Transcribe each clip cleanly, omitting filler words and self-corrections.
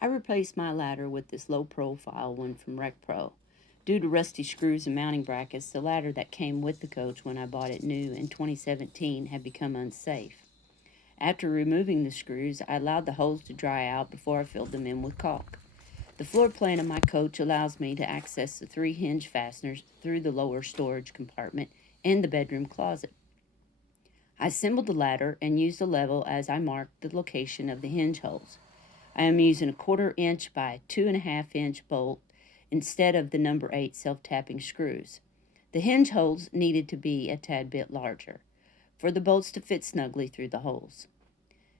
I replaced my ladder with this low-profile one from RecPro. Due to rusty screws and mounting brackets, the ladder that came with the coach when I bought it new in 2017 had become unsafe. After removing the screws, I allowed the holes to dry out before I filled them in with caulk. The floor plan of my coach allows me to access the 3 hinge fasteners through the lower storage compartment and the bedroom closet. I assembled the ladder and used a level as I marked the location of the hinge holes. I am using a 1/4 inch by 2.5 inch bolt instead of the number 8 self-tapping screws. The hinge holes needed to be a tad bit larger for the bolts to fit snugly through the holes.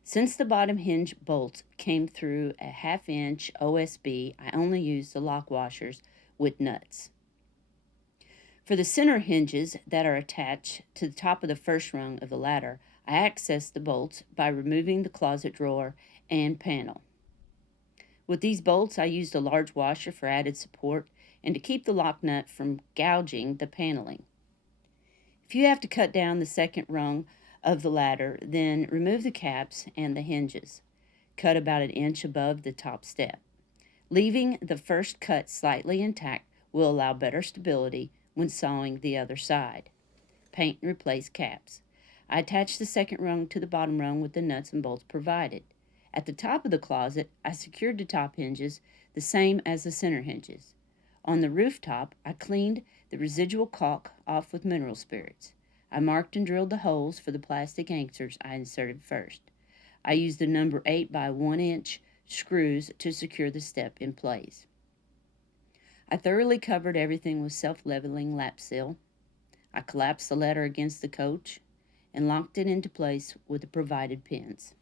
Since the bottom hinge bolts came through a 1/2 inch OSB, I only used the lock washers with nuts. For the center hinges that are attached to the top of the first rung of the ladder, I access the bolts by removing the closet drawer and panel. With these bolts, I used a large washer for added support and to keep the lock nut from gouging the paneling. If you have to cut down the second rung of the ladder, then remove the caps and the hinges. Cut about 1 inch above the top step. Leaving the first cut slightly intact will allow better stability when sawing the other side. Paint and replace caps. I attached the second rung to the bottom rung with the nuts and bolts provided. At the top of the closet, I secured the top hinges the same as the center hinges. On the rooftop, I cleaned the residual caulk off with mineral spirits. I marked and drilled the holes for the plastic anchors I inserted first. I used the number 8 by 1 inch screws to secure the step in place. I thoroughly covered everything with self-leveling lap seal. I collapsed the ladder against the coach and locked it into place with the provided pins.